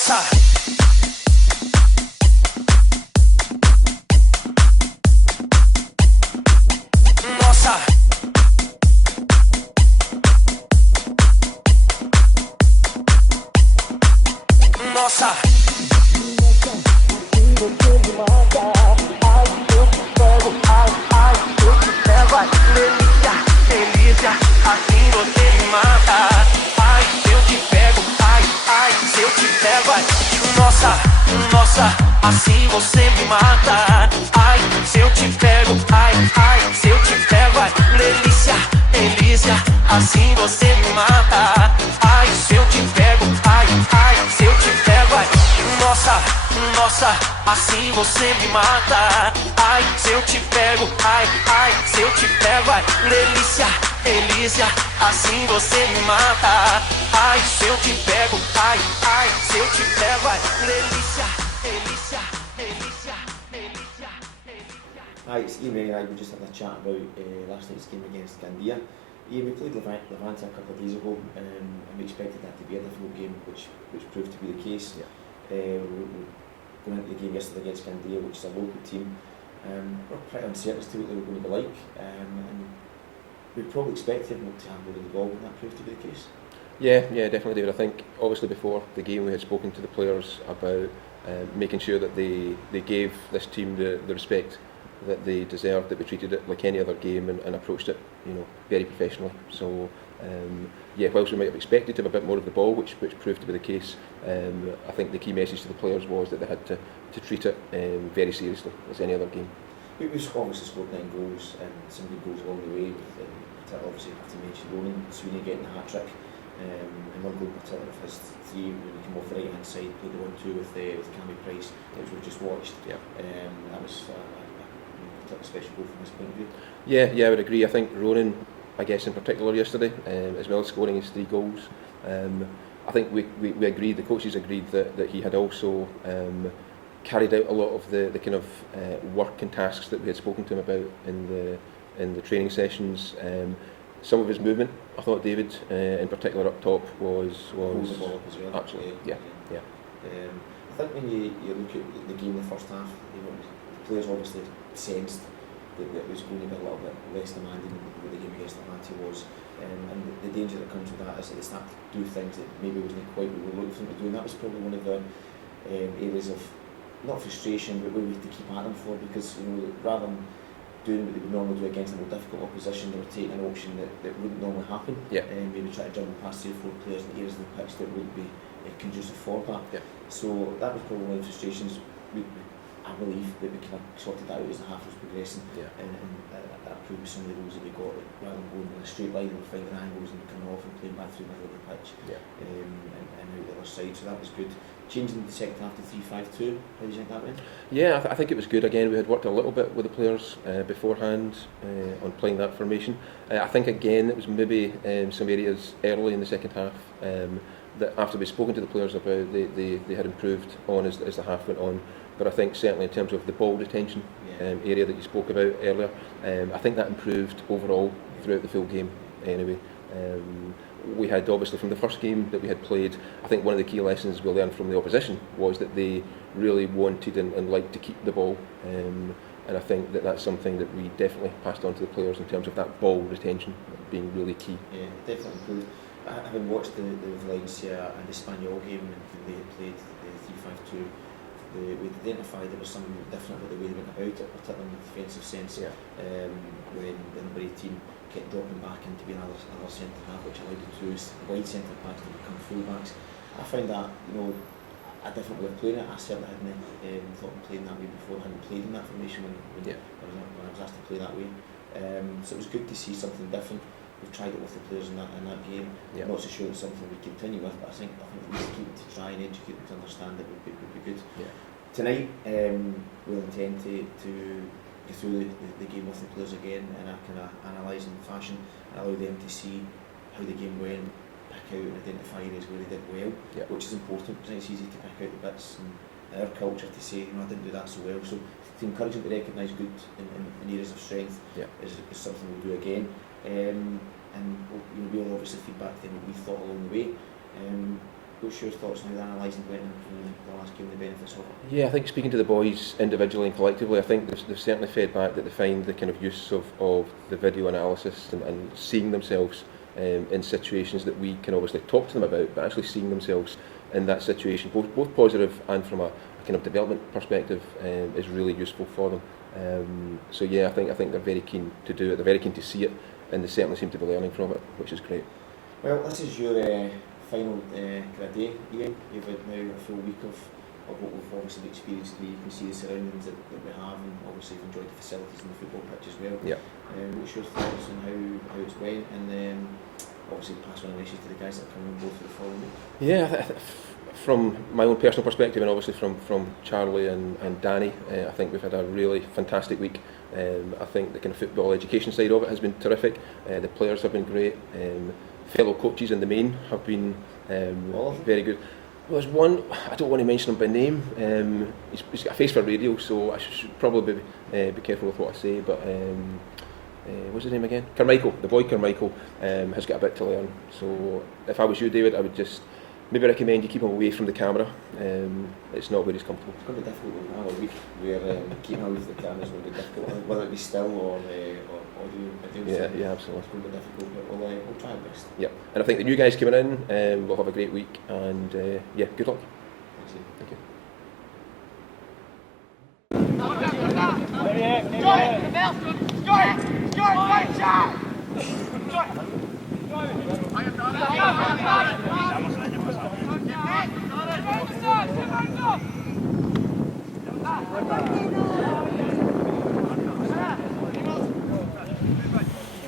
nossa. Nossa. Nossa. Você me mata. Ai, eu te pego. Ai, eu te pego. Ai, delícia, delícia. Assim você me mata. Ai, eu te pego. Ai, se eu te pego. Ai, nossa, nossa. Assim você me mata. Ai, se eu te pego. Ai, se eu te pego. Ai, delícia, delícia. Assim você me mata. Ai, se eu te pego. Ai, se eu te pego. Ai, nossa, nossa. Assim você me mata. Ai, se eu te pego. Ai, se eu te pego. Ai, delícia, delícia. Assim você me mata. Ai, se eu te pego. Ai, se eu te pego. Ai, delícia, delícia, delícia, delícia, delícia. Hi, it's Ian Ray and I were just having a chat about last night's game against Gandia. Ian, we played Levante a couple of days ago and we expected that to be a difficult game, which proved to be the case. Yeah. We going into the game yesterday against Gandia, which is a local team. We're quite uncertain as to what they were going to be like, and we probably expected them to handle the ball, and that proved to be the case. Yeah, definitely, David. I think obviously before the game we had spoken to the players about making sure that they gave this team the respect that they deserved, that we treated it like any other game and approached it, very professionally. So whilst we might have expected to have a bit more of the ball, which proved to be the case, I think the key message to the players was that they had to treat it very seriously as any other game. We've obviously scored 9 goals and some good goals along the way. Obviously have to mention Ronan Sweeney getting the hat-trick, and one goal in particular of his 3 when he came off the right hand side, played the 1-2 with Cammy Price, which we've just watched. Yeah. That was a special goal from his point of view. Yeah, I would agree. I think Ronan, I guess in particular yesterday, as well as scoring his 3 goals, I think we agreed, the coaches agreed that he had also carried out a lot of the kind of work and tasks that we had spoken to him about in the training sessions. Some of his movement, I thought David, in particular up top, was Hold the ball up as well. Absolutely, yeah. I think when you look at the game in the first half, the players obviously sensed that it was going to be a little bit less demanding than the game against Levante was, and the danger that comes with that is that they start to do things that maybe wasn't quite what we were looking for them to do, and that was probably one of the areas of, not frustration, but where we had to keep at them for, because rather than doing what they would normally do against a more difficult opposition, they were taking an option that wouldn't normally happen, and maybe try to jump past 3 or 4 players in areas of the pitch that wouldn't be conducive for that. Yeah. So that was probably one of the frustrations. I believe that we kind of sorted that out as the half was progressing, and that proved some of the goals that we got, rather than going in a straight line, we were finding angles and coming off and playing back through the middle of the pitch, and out the other side, so that was good. Changing the second half to 3-5-2, how do you think that went? Yeah, I think it was good. Again, we had worked a little bit with the players beforehand on playing that formation. I think again it was maybe some areas early in the second half that after we'd spoken to the players about, they had improved on as the half went on. But I think certainly in terms of the ball retention area that you spoke about earlier, I think that improved overall throughout the full game anyway. We had obviously from the first game that we had played, I think one of the key lessons we learned from the opposition was that they really wanted and liked to keep the ball, and I think that's something that we definitely passed on to the players in terms of that ball retention being really key. Yeah, definitely improved. Having watched the Valencia and the Espanyol game when they had played the 3-5-2, we identified there was something different about the way they went about it, particularly in the defensive sense, when the number 18 kept dropping back into being another centre half, which allowed the 2 wide centre backs to become full backs. I found that a different way of playing it. I certainly hadn't thought of playing that way before. I hadn't played in that formation when I was asked to play that way. So it was good to see something different. We've tried it with the players in that game. I'm not so sure it's something we continue with, but I think we need to keep it to try and educate them to understand it would be good. Yeah. Tonight we'll intend to go through the game with the players again in a kind of analysing fashion, and allow them to see how the game went, pick out and identify areas where they did well, which is important because it's easy to pick out the bits and our culture to say, I didn't do that so well. So to encourage them to recognise good in areas of strength is something we'll do again. And we'll obviously feedback to them what we thought along the way. what's your thoughts on analysing Brenton from the last game, the benefits of it? Yeah, I think speaking to the boys individually and collectively, I think they've certainly fed back that they find the kind of use of the video analysis and seeing themselves in situations that we can obviously talk to them about, but actually seeing themselves in that situation, both positive and from a kind of development perspective, is really useful for them. So yeah, I think they're very keen to do it, they're very keen to see it, and they certainly seem to be learning from it, which is great. Well, this is your final kind of day, Ian. You've had now a full week of what we've obviously experienced today. You can see the surroundings that we have, and obviously you've enjoyed the facilities and the football pitch as well. Yeah. What's your thoughts on how it's went, and obviously pass on a message to the guys that are coming on board for the following week? Yeah, from my own personal perspective, and obviously from Charlie and Danny, I think we've had a really fantastic week. I think the kind of football education side of it has been terrific. The players have been great. Fellow coaches in the main have been very good. Well, there's one, I don't want to mention him by name. He's got a face for radio, so I should probably be careful with what I say. But what's his name again? Carmichael, the boy Carmichael, has got a bit to learn. So if I was you, David, I would just maybe recommend you keep him away from the camera. It's not where he's comfortable. It's going to be difficult to have a week where keeping away from the camera is going to be difficult, whether it be still or audio. Yeah, absolutely. It's going to be difficult, but we'll try our best. Yeah, and I think the new guys coming in will have a great week, and yeah, good luck. Thank you.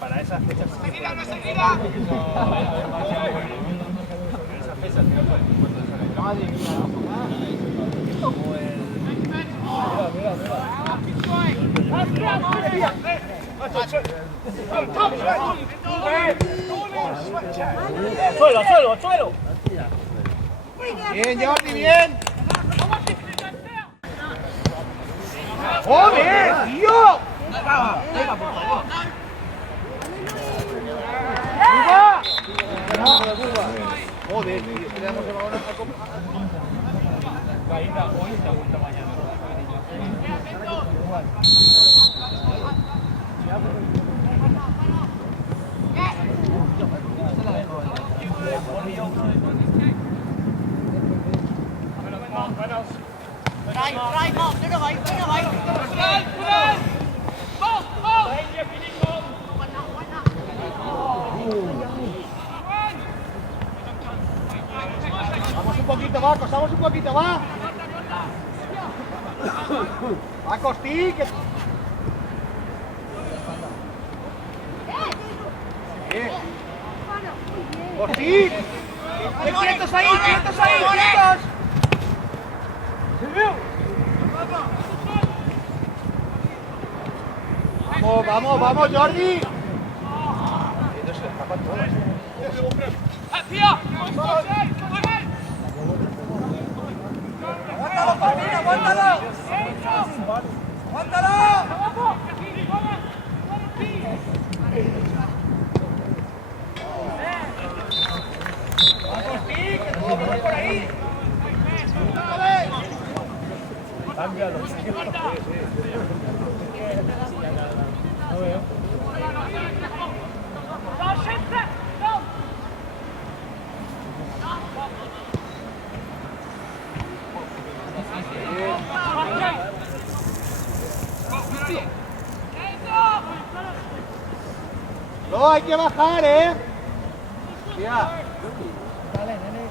Para esas fechas. ¡Seguida, no seguida! Esas fechas madre mía, como el. ¡Suelo! Bien, Jordi, bien. ¡Joder, tío! Venga, por favor. Joder, tío, que le damos el balón a Copa. Caída hoy y la vuelta mañana. Rai, no vai. Costamos un poquito, va. Va, Costi, que... Costi. ¡Quietos ahí, quietos! Vamos, Jordi. No se le escapan todas. ¡Aguántalo! ¡Vamos, por ahí! ¡Cámbialo! No veo. No, hay que bajar, Ya. Dale, nene.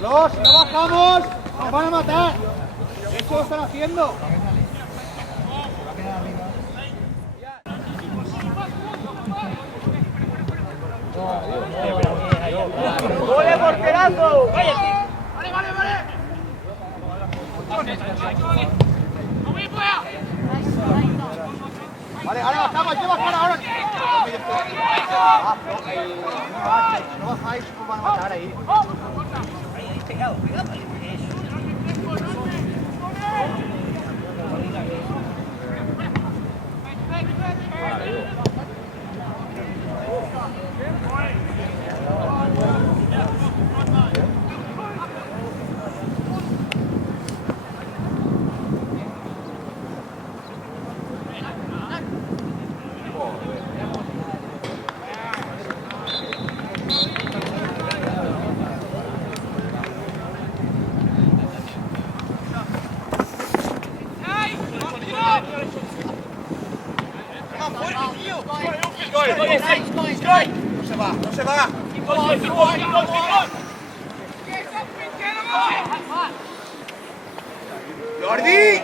Los, si no bajamos, nos van a matar. Eso lo están haciendo. ¡Gole, porterazo! ¡Vale! Vale, ahora bajamos, hay que bajar ahora. Si no bajáis, os van a matar ahí. Ahí, pegado. No se va, no se va. Jordi.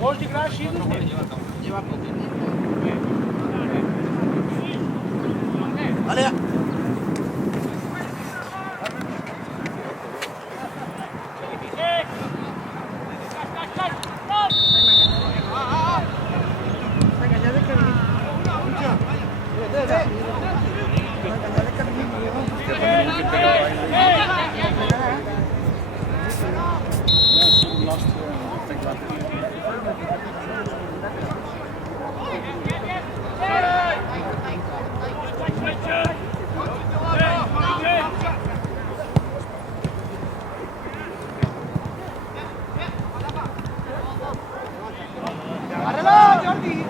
Можеш да играеш и Allez. Agárralo, Jordi.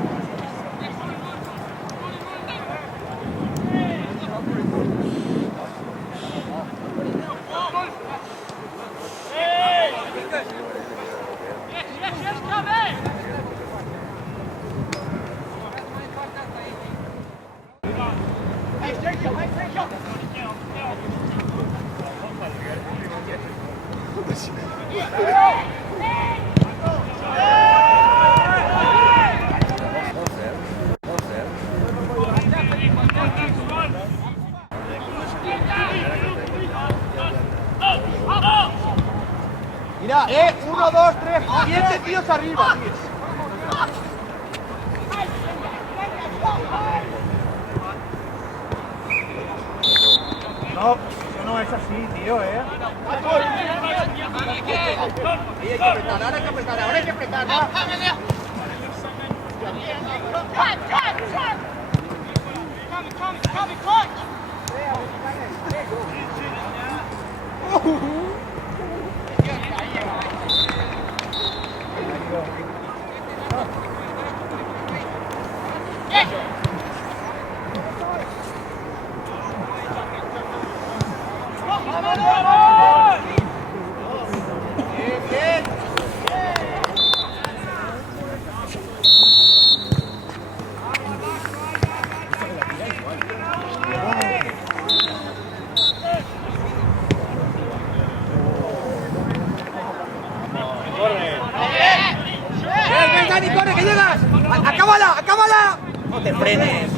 Mira, 1, 2, 3, 7 tíos arriba, tío. No, eso no es así, tío, Ahora hay que apretar, ahora hay que apretar. Dani, corre, que llegas. Acábala, acábala. No te frenes.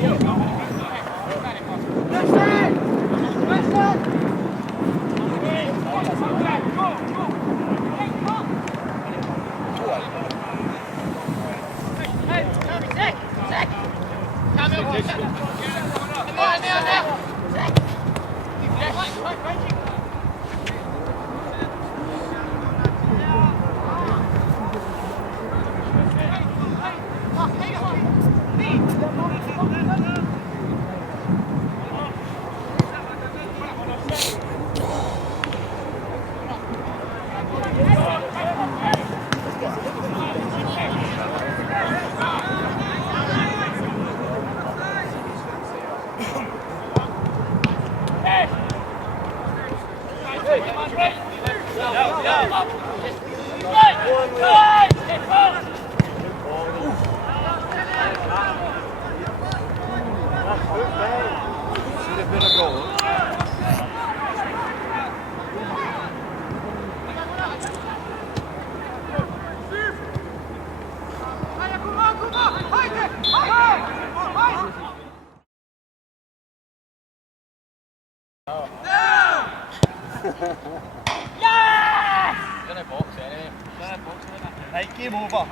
Hey, game over.